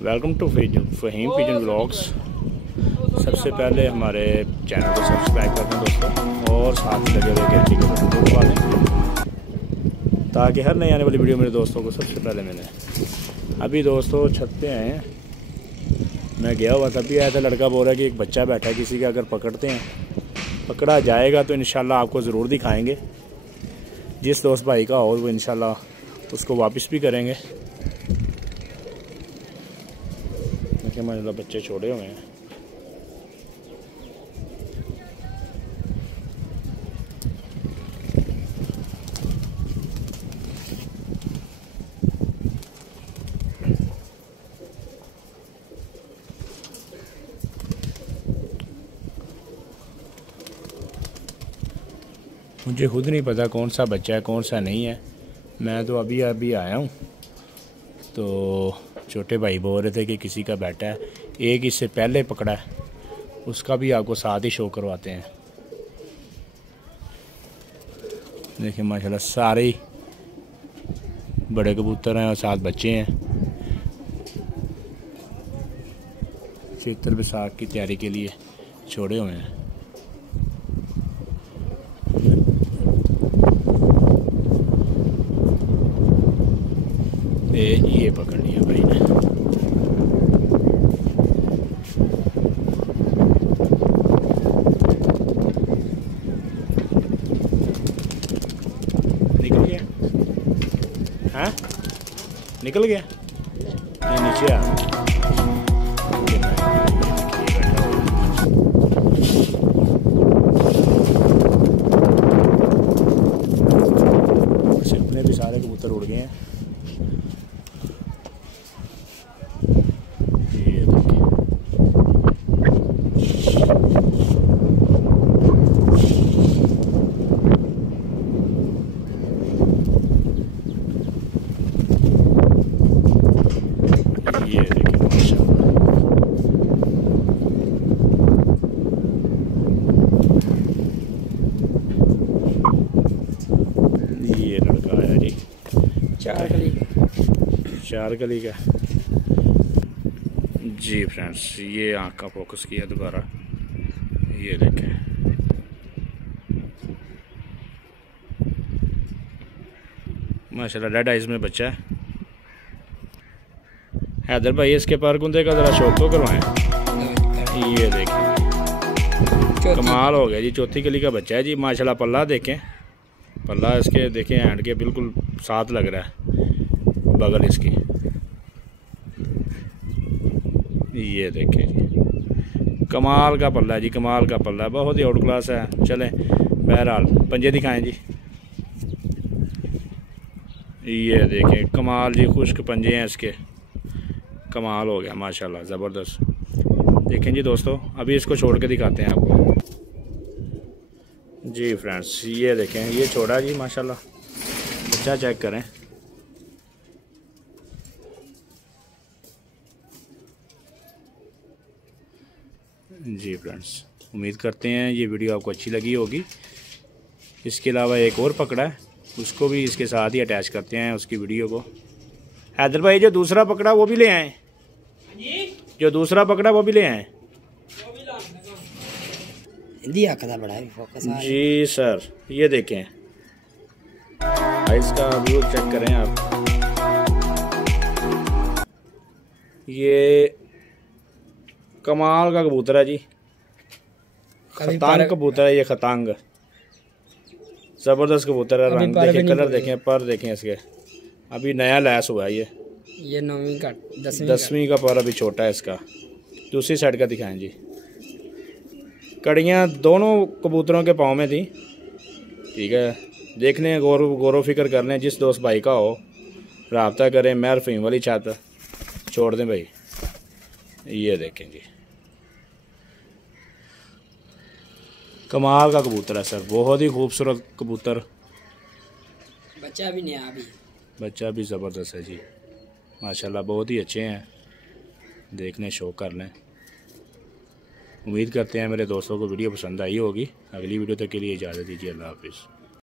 Welcome to Faheem pigeon vlogs. सबसे पहले हमारे चैनल को सब्सक्राइब कर दें दोस्तों, और साथ ही लगे हुए घंटी के बटन को दबा दें ताकि हर नई आने वाली वीडियो मेरे दोस्तों को सबसे पहले मिले। अभी दोस्तों छत पे आए हैं, मैं गया हुआ था, तभी आया था। लड़का बोल रहा है कि एक बच्चा बैठा है किसी का, अगर पकड़ते हैं, पकड़ा जाएगा तो इंशाल्लाह आपको ज़रूर दिखाएंगे। जिस दोस्त भाई का हो वो इंशाल्लाह उसको वापस भी करेंगे। देखिए माशाल्लाह बच्चे छोड़े हुए हैं। मुझे खुद नहीं पता कौन सा बच्चा है कौन सा नहीं है। मैं तो अभी आया हूँ, तो छोटे भाई बोल रहे थे कि किसी का बैठा है। एक इससे पहले पकड़ा है, उसका भी आपको साथ ही शो करवाते हैं। देखिए माशाल्लाह सारे ही बड़े कबूतर हैं और साथ बच्चे हैं। चित्र बैसाख की तैयारी के लिए छोड़े हुए हैं। ये पकड़ लिया भाई ने। निकल गया? हाँ निकल गया? नहीं नीचे आ। अपने भी सारे कबूतर उड़ गए हैं। ये देखिए माशाल्लाह, ये लड़का आया जी, चार गली का जी। फ्रेंड्स ये आँख का फोकस किया दोबारा, ये देखें। माशाल्लाह रेड आइज में बच्चा है। हैदर भाई इसके पर गुंदे का ज़रा शौक तो करवाएं। ये देखें कमाल हो गया जी, चौथी गली का बच्चा है जी। माशाल्लाह पल्ला देखें, पल्ला इसके देखें हैंड के बिल्कुल साथ लग रहा है बगल इसकी। ये देखें जी कमाल का पल्ला है जी, कमाल का पल्ला है, बहुत ही आउट क्लास है। चलें बहरहाल पंजे दिखाएं जी। ये देखें कमाल जी, खुश्क पंजे हैं इसके, कमाल हो गया माशाल्लाह, ज़बरदस्त। देखें जी दोस्तों, अभी इसको छोड़ के दिखाते हैं आपको जी। फ्रेंड्स ये देखें, ये छोड़ा जी माशाल्लाह, बच्चा चेक करें। जी फ्रेंड्स उम्मीद करते हैं ये वीडियो आपको अच्छी लगी होगी। इसके अलावा एक और पकड़ा है, उसको भी इसके साथ ही अटैच करते हैं उसकी वीडियो को। हैदर भाई जो दूसरा पकड़ा वो भी ले आए, जो दूसरा पकड़ा वो भी ले आए जी सर। ये देखें इसका व्यू चेक करें आप, ये कमाल का कबूतर है जी, खतांग कबूतर है ये, खतांग ज़बरदस्त कबूतर है। रंग देखें, कलर देखें, पर देखें इसके, अभी नया लैस हुआ है ये 9वीं का 10वीं का पर अभी छोटा है इसका। दूसरी साइड का दिखाएं जी। कड़ियाँ दोनों कबूतरों के पाँव में थी, ठीक है। देख लें, गौर फिक्र कर लें। जिस दोस्त भाई का हो रब्ता करें, मैं फ़हीम वाली छत छोड़ दें भाई। ये देखें जी कमाल का कबूतर है सर, बहुत ही खूबसूरत कबूतर। बच्चा भी नया, बच्चा भी ज़बरदस्त है जी माशाल्लाह, बहुत ही अच्छे हैं। देखने शौक कर लें। उम्मीद करते हैं मेरे दोस्तों को वीडियो पसंद आई होगी। अगली वीडियो तक के लिए इजाज़त दीजिए। अल्लाह हाफिज़।